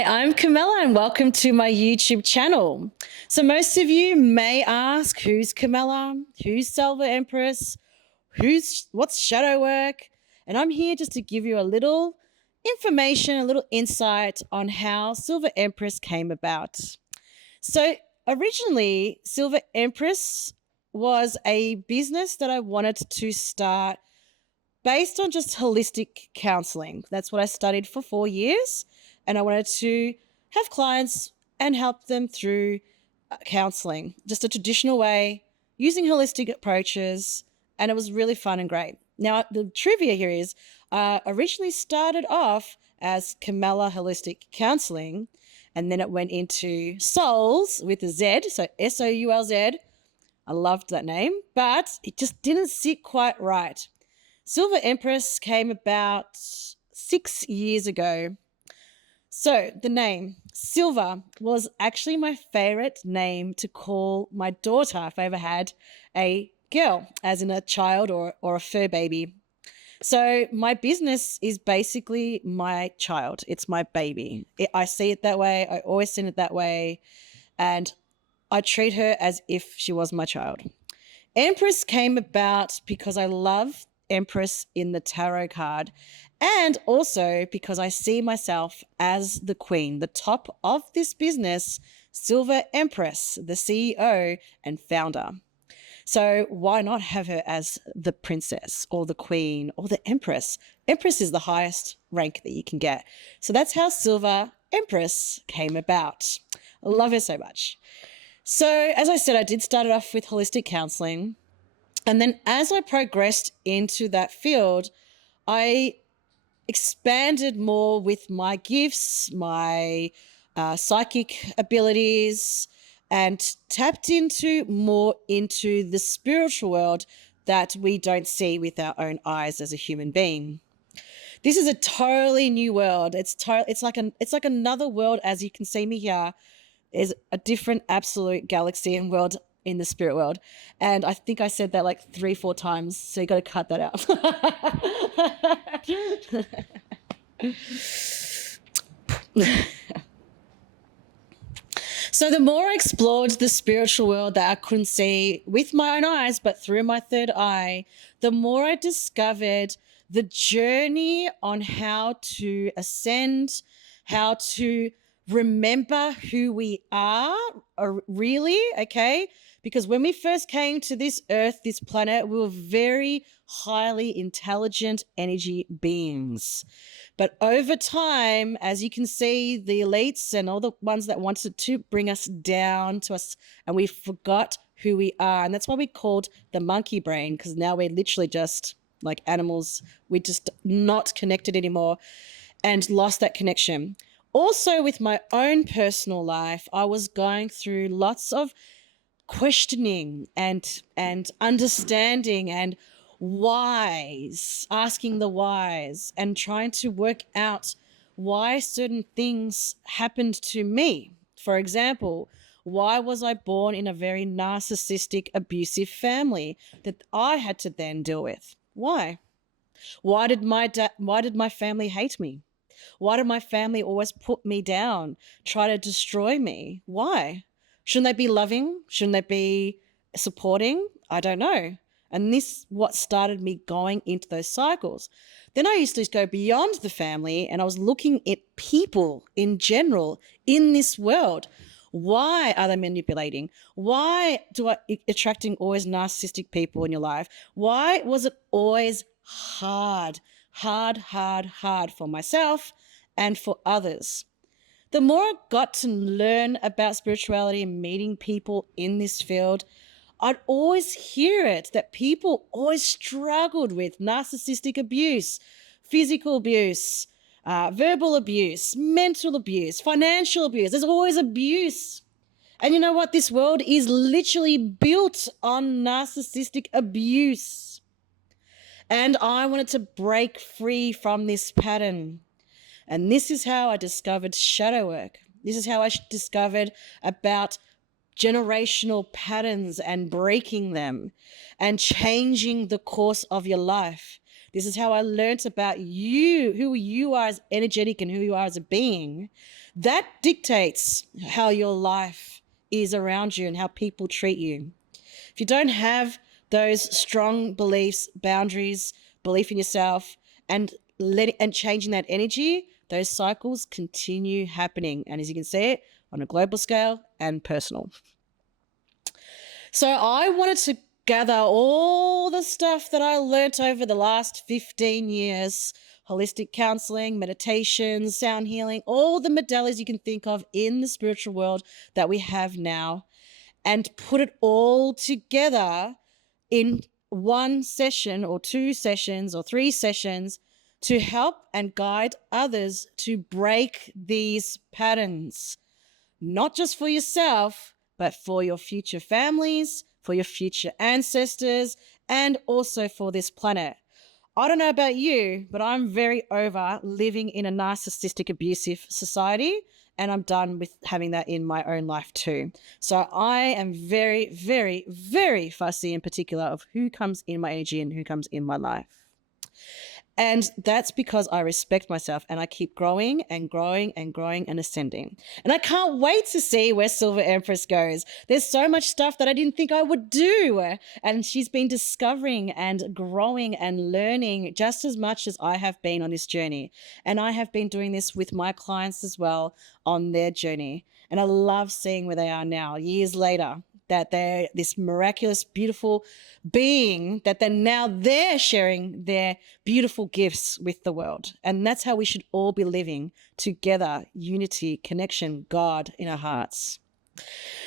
Hi, I'm Carmela and welcome to my YouTube channel. So most of you may ask, who's Carmela? Who's Silver Empress? What's shadow work? And I'm here just to give you a little information, a little insight on how Silver Empress came about. So originally, Silver Empress was a business that I wanted to start based on just holistic counseling. That's what I studied for 4 years. And I wanted to have clients and help them through counseling, just a traditional way, using holistic approaches. And it was really fun and great. Now, the trivia here is originally started off as Carmela Holistic Counseling, and then it went into Souls with a Z, so Soulz. I loved that name, but it just didn't sit quite right. Silver Empress came about 6 years ago. So the name Silver was actually my favorite name to call my daughter if I ever had a girl, as in a child or a fur baby. So my business is basically my child. It's my baby. I see it that way. I always seen it that way. And I treat her as if she was my child. Empress came about because I love Empress in the tarot card, and also because I see myself as the queen, the top of this business, Silver Empress, the CEO and founder. So why not have her as the princess or the queen or the empress? Empress is the highest rank that you can get. So that's how Silver Empress came about. I love her so much. So as I said, I did start it off with holistic counseling. And then as I progressed into that field, I expanded more with my gifts, my psychic abilities, and tapped more into the spiritual world that we don't see with our own eyes as a human being. This is a totally new world. It's like another world. As you can see me here, is a different absolute galaxy and world in the spirit world. And I think I said that like 3-4 times, so you got to cut that out. So the more I explored the spiritual world that I couldn't see with my own eyes, but through my third eye, the more I discovered the journey on how to ascend, how to remember who we are, really, okay? Because when we first came to this earth, this planet, we were very highly intelligent energy beings. But over time, as you can see, the elites and all the ones that wanted to bring us down to us, and we forgot who we are. And that's why we called the monkey brain, because now we're literally just like animals. We're just not connected anymore and lost that connection. Also, with my own personal life, I was going through lots of questioning and understanding and whys, asking the whys, and trying to work out why certain things happened to me. For example, why was I born in a very narcissistic, abusive family that I had to then deal with? Why? Why did my family hate me? Why did my family always put me down, try to destroy me? Why? Shouldn't they be loving? Shouldn't they be supporting? I don't know. And this what started me going into those cycles. Then I used to go beyond the family and I was looking at people in general in this world. Why are they manipulating? Why do I attracting always narcissistic people in your life? Why was it always hard for myself and for others? The more I got to learn about spirituality and meeting people in this field, I'd always hear it that people always struggled with narcissistic abuse, physical abuse, verbal abuse, mental abuse, financial abuse. There's always abuse. And you know what? This world is literally built on narcissistic abuse. And I wanted to break free from this pattern. And this is how I discovered shadow work. This is how I discovered about generational patterns and breaking them and changing the course of your life. This is how I learnt about you, who you are as energetic and who you are as a being. That dictates how your life is around you and how people treat you. If you don't have those strong beliefs, boundaries, belief in yourself, and changing that energy, those cycles continue happening. And as you can see it on a global scale and personal. So I wanted to gather all the stuff that I learnt over the last 15 years, holistic counseling, meditation, sound healing, all the modalities you can think of in the spiritual world that we have now, and put it all together in one session or two sessions or three sessions to help and guide others to break these patterns, not just for yourself, but for your future families, for your future ancestors, and also for this planet. I don't know about you, but I'm very over living in a narcissistic, abusive society, and I'm done with having that in my own life too. So I am very, very, very fussy in particular of who comes in my energy and who comes in my life. And that's because I respect myself and I keep growing and growing and growing and ascending. And I can't wait to see where Silver Empress goes. There's so much stuff that I didn't think I would do. And she's been discovering and growing and learning just as much as I have been on this journey. And I have been doing this with my clients as well on their journey. And I love seeing where they are now, years later, that they're this miraculous, beautiful being that they're sharing their beautiful gifts with the world. And that's how we should all be living together, unity, connection, God in our hearts.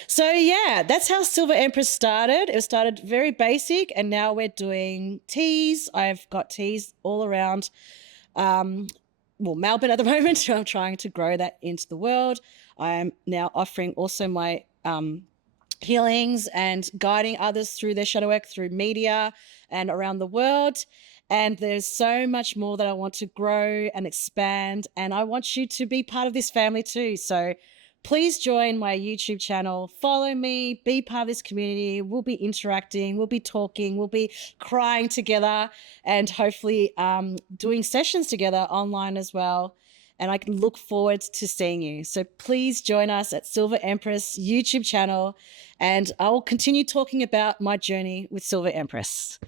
So yeah, that's how Silver Empress started. It started very basic, and now we're doing teas. I've got teas all around Melbourne at the moment. I'm trying to grow that into the world. I am now offering also my healings and guiding others through their shadow work through media and around the world. And there's so much more that I want to grow and expand. And I want you to be part of this family too. So please join my YouTube channel, follow me, be part of this community. We'll be interacting, we'll be talking, we'll be crying together, and hopefully doing sessions together online as well. And I can look forward to seeing you. So please join us at Silver Empress YouTube channel, and I will continue talking about my journey with Silver Empress.